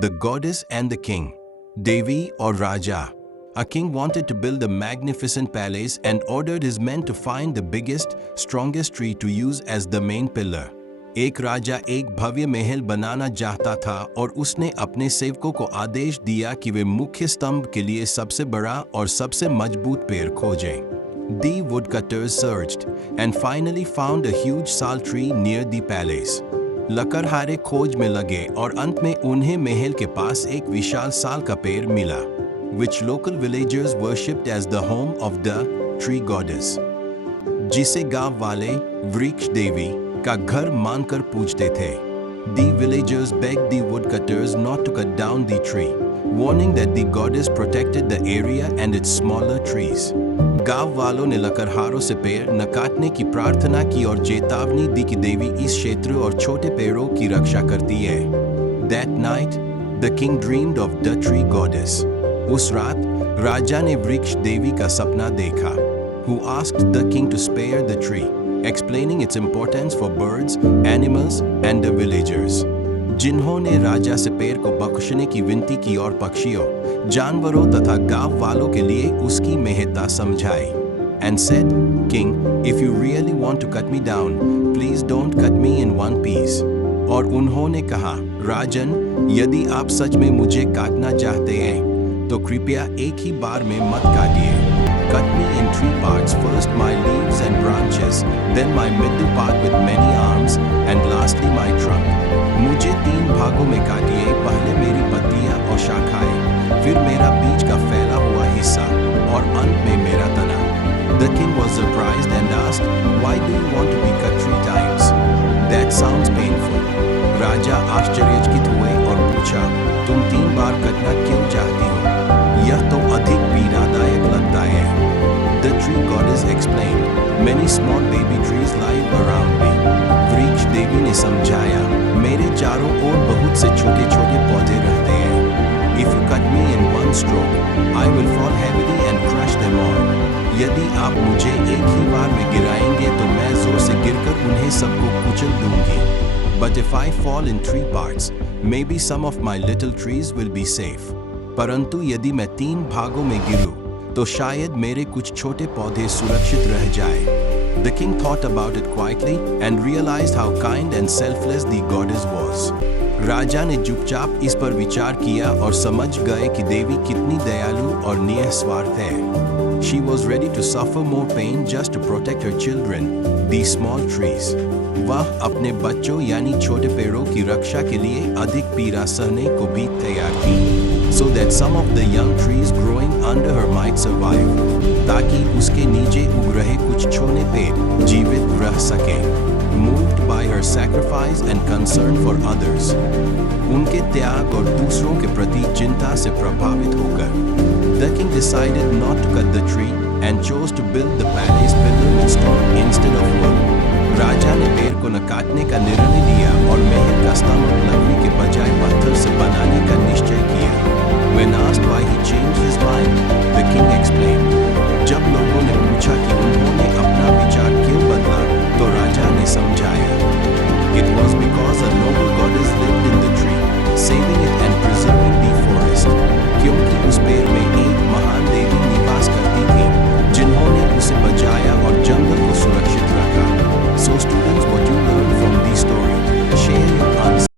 The Goddess and the King. Devi or Raja. A king wanted to build a magnificent palace and ordered his men to find the biggest, strongest tree to use as the main pillar. एक राजा एक भव्य महल बनाना चाहता था और उसने अपने सेवकों को आदेश दिया कि वे मुख्य स्तंभ के लिए सबसे बड़ा और सबसे मजबूत पेड़ खोजें। The woodcutters searched and finally found a huge sal tree near the palace. लकड़हारे खोज में लगे और अंत में उन्हें महल के पास एक विशाल साल का पेड़ मिला, which local villagers worshipped as the home of the tree goddess, जिसे गांव वाले वृक्ष देवी का घर मानकर पूजते थे। The villagers begged the woodcutters not to cut down the tree, warning that the goddess protected the area and its smaller trees. गांव वालों ने लकड़हारों से पेड़ न काटने की प्रार्थना की और चेतावनी दी कि देवी इस क्षेत्र और छोटे पेड़ों की रक्षा करती है। That night, the king dreamed of the tree goddess. उस रात राजा ने वृक्ष देवी का सपना देखा, who asked the king to spare the tree, explaining its importance for birds, animals, and the villagers. जिन्होंने राजा से पेड़ को बख्शने की विनती की और पक्षियों, जानवरों तथा गांव वालों के लिए उसकी महत्ता समझाई. And said, King, if you really want to cut me down, please don't cut me in one piece. और उन्होंने कहा, राजन, यदि आप सच में मुझे काटना चाहते हैं, तो कृपया एक ही बार में मत काटिए. Cut me in 3 parts, first my leaves and branches, then my middle part with many arms, and lastly my trunk. मुझे 3 भागों में काटिए, पहले मेरी पत्तियां और शाखाएं, फिर मेरा बीज का फैला हुआ हिस्सा, और अंत में मेरा तना. The king was surprised and asked, Why do you want to be cut 3 times? That sounds painful. राजा आश्चर्यचकित हुए और पूछा, तुम 3 बार कटना क्यों चाहती हो? यह तो अधिक पीड़ादायक लगता है. The tree goddess explained, Many small baby trees lie around me. वृक्ष देवी ने समझाया, मेरे चारों ओर बहुत से छोटे छोटे पौधे रहते हैं. If you cut me in one stroke, I will fall heavily and crush them all. यदि आप मुझे एक ही बार में गिराएंगे तो मैं जोर से गिरकर उन्हें सबको कुचल दूंगी. But if I fall in 3 parts, maybe some of my little trees will be safe. परंतु यदि मैं 3 भागों में गिरूं, तो शायद मेरे कुछ छोटे पौधे सुरक्षित रह जाए. The king thought about it quietly and realized how kind and selfless the goddess was. राजा ने चुपचाप इस पर विचार किया और समझ गए कि देवी कितनी दयालु और निस्वार्थ है. She was ready to suffer more pain just to protect her children, these small trees. वह अपने बच्चों यानी छोटे पेड़ों की रक्षा के लिए अधिक पीड़ा सहने को भी तैयार थी, so that some of the young trees growing under her might survive, ताकि उसके नीचे उग रहे कुछ छोटे पेड़ जीवित रह सकें. Moved by her sacrifice and concern for others, उनके त्याग और दूसरों के प्रति चिंता से प्रभावित होकर, the king decided not to cut the tree and chose to build the palace pillar with stone instead of wood. राजा ने पेड़ को न काटने का निर्णय लिया और महल का स्तंभ लकड़ी